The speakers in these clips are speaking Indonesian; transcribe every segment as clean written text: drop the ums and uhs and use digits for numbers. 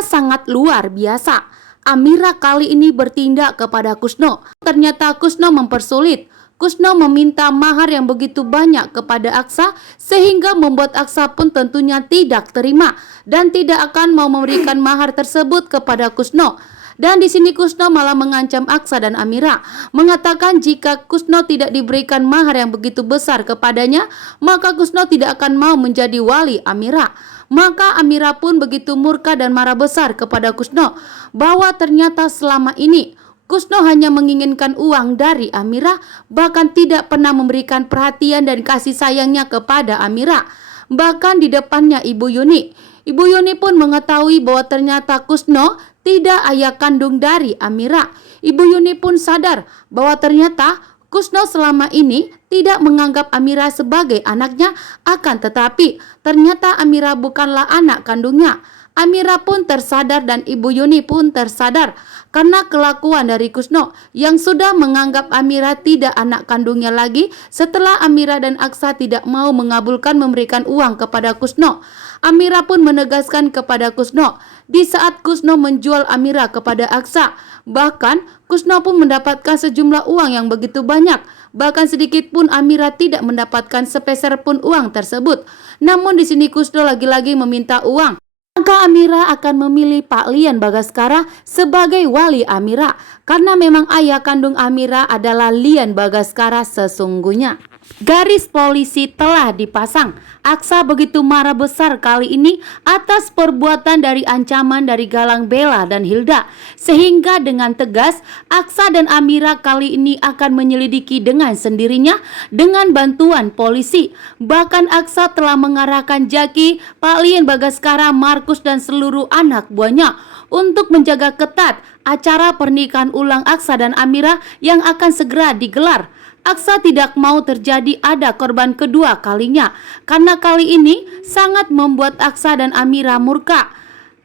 Ternyata sangat luar biasa. Amira kali ini bertindak kepada Kusno. Ternyata Kusno mempersulit. Kusno meminta mahar yang begitu banyak kepada Aksa sehingga membuat Aksa pun tentunya tidak terima dan tidak akan mau memberikan mahar tersebut kepada Kusno. Dan di sini Kusno malah mengancam Aksa dan Amira, mengatakan jika Kusno tidak diberikan mahar yang begitu besar kepadanya, maka Kusno tidak akan mau menjadi wali Amira. Maka Amira pun begitu murka dan marah besar kepada Kusno bahwa ternyata selama ini Kusno hanya menginginkan uang dari Amira, bahkan tidak pernah memberikan perhatian dan kasih sayangnya kepada Amira. Bahkan di depannya Ibu Yuni. Ibu Yuni pun mengetahui bahwa ternyata Kusno tidak ayah kandung dari Amira. Ibu Yuni pun sadar bahwa ternyata Kusno selama ini tidak menganggap Amira sebagai anaknya, akan tetapi ternyata Amira bukanlah anak kandungnya. Amira pun tersadar dan Ibu Yuni pun tersadar karena kelakuan dari Kusno yang sudah menganggap Amira tidak anak kandungnya lagi setelah Amira dan Aksa tidak mau mengabulkan memberikan uang kepada Kusno. Amira pun menegaskan kepada Kusno di saat Kusno menjual Amira kepada Aksa. Bahkan Kusno pun mendapatkan sejumlah uang yang begitu banyak. Bahkan sedikit pun Amira tidak mendapatkan sepeser pun uang tersebut. Namun di sini Kusno lagi-lagi meminta uang. Maka Amira akan memilih Pak Lian Bagaskara sebagai wali Amira karena memang ayah kandung Amira adalah Lian Bagaskara sesungguhnya. Garis polisi telah dipasang. Aksa begitu marah besar kali ini atas perbuatan dari ancaman dari Galang Bella dan Hilda. Sehingga dengan tegas Aksa dan Amira kali ini akan menyelidiki dengan sendirinya dengan bantuan polisi. Bahkan Aksa telah mengarahkan Jaki, Pak Lian Bagaskara, Markus dan seluruh anak buahnya untuk menjaga ketat acara pernikahan ulang Aksa dan Amira yang akan segera digelar. Aksa tidak mau terjadi ada korban kedua kalinya karena kali ini sangat membuat Aksa dan Amira murka.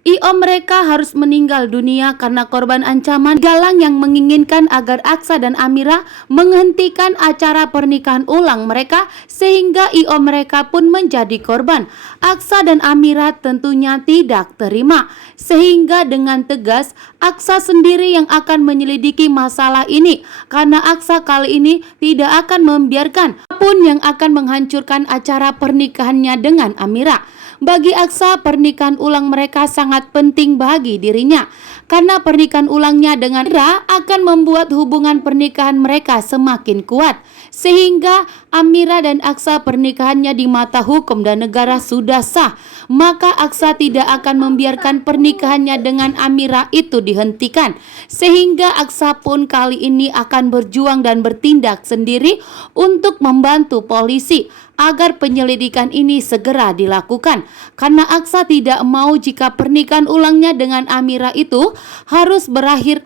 I.O mereka harus meninggal dunia karena korban ancaman Galang yang menginginkan agar Aksa dan Amira menghentikan acara pernikahan ulang mereka sehingga I.O mereka pun menjadi korban. Aksa dan Amira tentunya tidak terima sehingga dengan tegas Aksa sendiri yang akan menyelidiki masalah ini karena Aksa kali ini tidak akan membiarkan apapun yang akan menghancurkan acara pernikahannya dengan Amira. Bagi Aksa, pernikahan ulang mereka sangat penting bagi dirinya karena pernikahan ulangnya dengan Amira akan membuat hubungan pernikahan mereka semakin kuat sehingga Amira dan Aksa pernikahannya di mata hukum dan negara sudah sah. Maka Aksa tidak akan membiarkan pernikahannya dengan Amira itu dihentikan sehingga Aksa pun kali ini akan berjuang dan bertindak sendiri untuk membantu polisi agar penyelidikan ini segera dilakukan karena Aksa tidak mau jika pernikahan ulangnya dengan Amira itu harus berakhir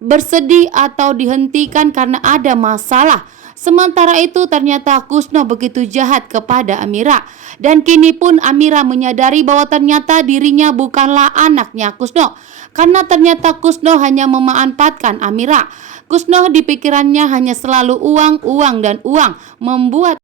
bersedih atau dihentikan karena ada masalah. Sementara itu ternyata Kusno begitu jahat kepada Amira dan kini pun Amira menyadari bahwa ternyata dirinya bukanlah anaknya Kusno karena ternyata Kusno hanya memanfaatkan Amira. Kusno di pikirannya hanya selalu uang, uang dan uang, membuat